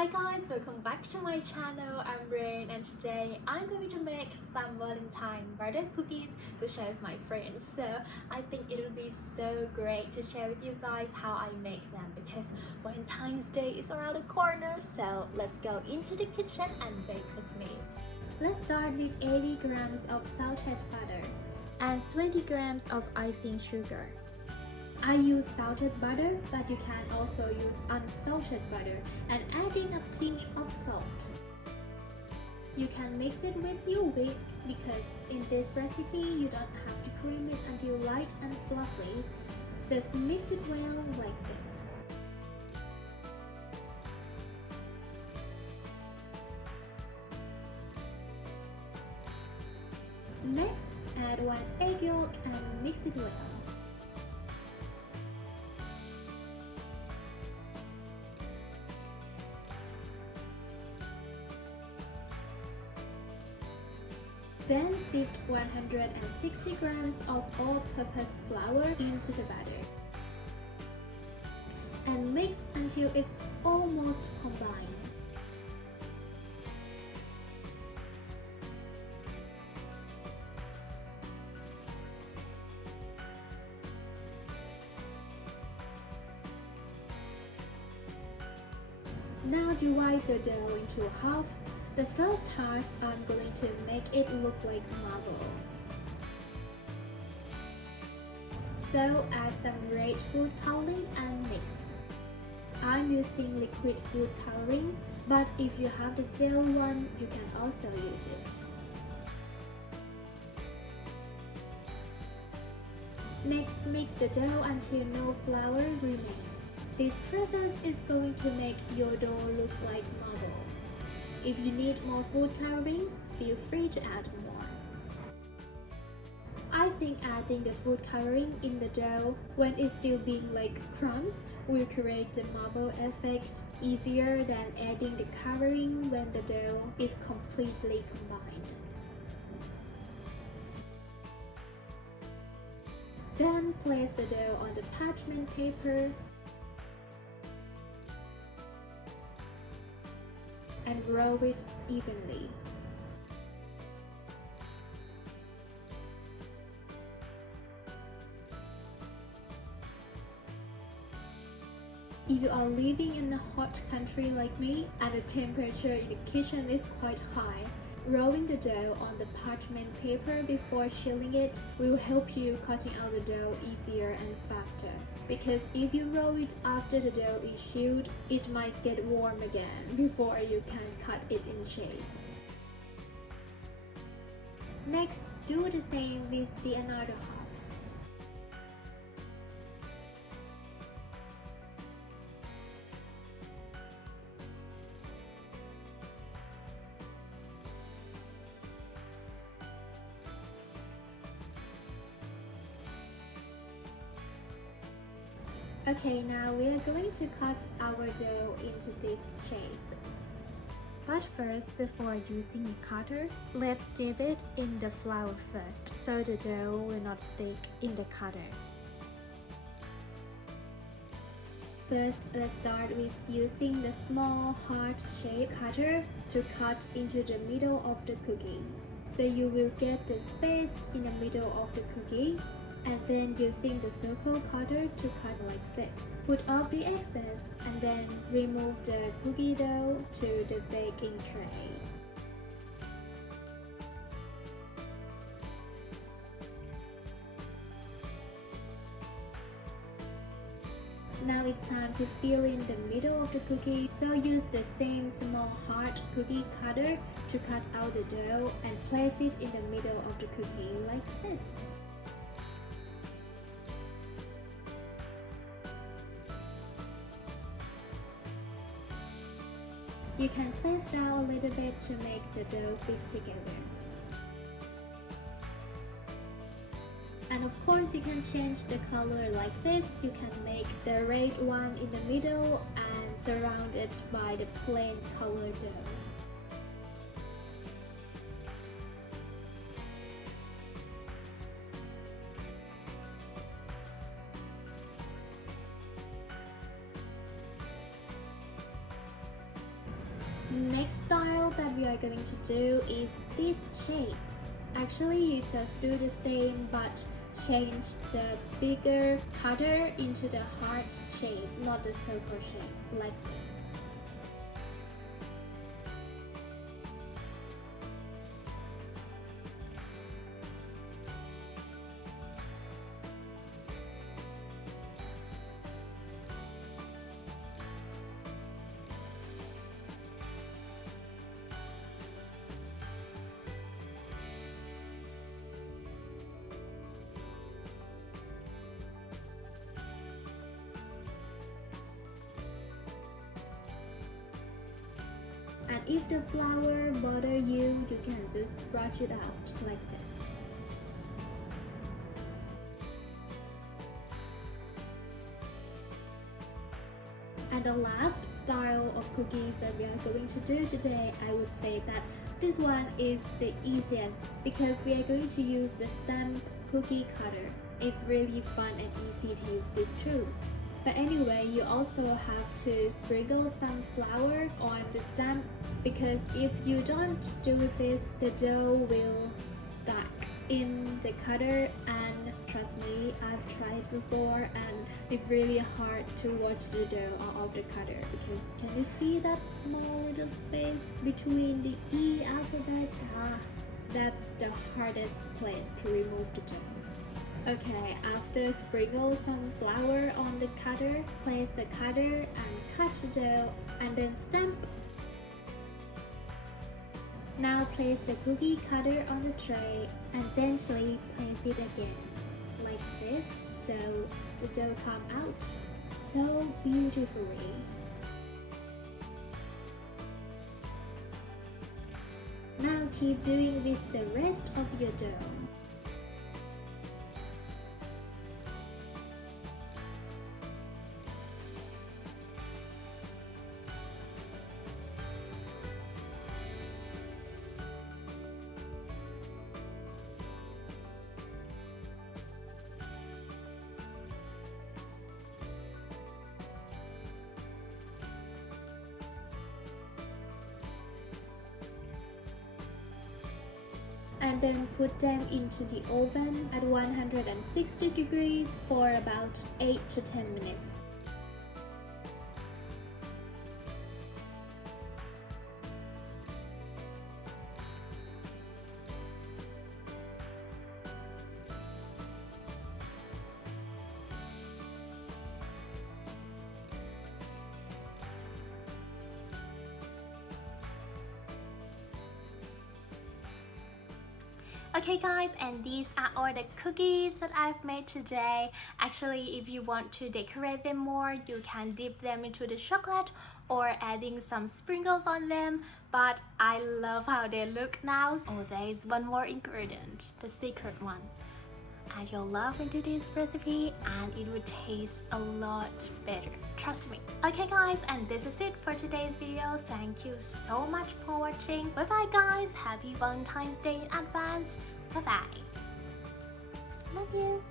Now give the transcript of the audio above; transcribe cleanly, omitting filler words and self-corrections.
Hi guys, welcome back to my channel. I'm Rain and today I'm going to make some Valentine Butter Cookies to share with my friends. So I think it will be so great to share with you guys how I make them because Valentine's Day is around the corner. So let's go into the kitchen and bake with me. Let's start with 80 grams of salted butter and 20 grams of icing sugar. I use salted butter, but you can also use unsalted butter and adding a pinch of salt. You can mix it with your whisk because in this recipe you don't have to cream it until light and fluffy. Just mix it well like this. Next, add 1 egg yolk and mix it well. Then sift 160 grams of all-purpose flour into the batter and mix until it's almost combined. Now divide the dough into half. The first half I'm going to make it look like marble. So add some red food coloring and mix. I'm using liquid food coloring, but if you have the gel one, you can also use it. Next, mix the dough until no flour remains. This process is going to make your dough look like marble. If you need more food coloring, feel free to add more. I think adding the food coloring in the dough when it's still being like crumbs will create the marble effect easier than adding the coloring when the dough is completely combined. Then place the dough on the parchment paper and roll it evenly. If you are living in a hot country like me and the temperature in the kitchen is quite high, rolling the dough on the parchment paper before chilling it will help you cutting out the dough easier and faster. Because if you roll it after the dough is chilled, it might get warm again before you can cut it in shape. Next, do the same with the another half. Okay, now we are going to cut our dough into this shape. But first, before using a cutter, let's dip it in the flour first, so the dough will not stick in the cutter. First, let's start with using the small heart-shaped cutter to cut into the middle of the cookie. So you will get the space in the middle of the cookie. And then using the circle cutter to cut like this. Put off the excess and then remove the cookie dough to the baking tray. Now it's time to fill in the middle of the cookie, so use the same small hard cookie cutter to cut out the dough and place it in the middle of the cookie like this. You can place down a little bit to make the dough fit together. And of course you can change the color like this. You can make the red one in the middle and surround it by the plain colored dough. next style that we are going to do is this shape. Actually, you just do the same but change the bigger cutter into the heart shape, not the circle shape, like this. And if the flour bother you, you can just brush it out like this. And the last style of cookies that we are going to do today, I would say that this one is the easiest because we are going to use the stamp cookie cutter. It's really fun and easy to use this too. But anyway, you also have to sprinkle some flour on the stamp because if you don't do this, the dough will stuck in the cutter, and trust me, I've tried before and it's really hard to watch the dough out of the cutter because can you see that small little space between the E alphabet? That's the hardest place to remove the dough. Okay, after sprinkle some flour on the cutter, place the cutter and cut the dough and then stamp. Now place the cookie cutter on the tray and gently place it again, like this, so the dough comes out so beautifully. Now keep doing with the rest of your dough. And then put them into the oven at 160 degrees for about 8 to 10 minutes. Okay guys, and these are all the cookies that I've made today. Actually, if you want to decorate them more, you can dip them into the chocolate or adding some sprinkles on them. But I love how they look now. Oh, there is one more ingredient, the secret one. Add your love into this recipe and it will taste a lot better, trust me. Okay guys, and this is it for today's video. Thank you so much for watching. Bye bye guys, happy Valentine's Day in advance. Bye bye. Love you.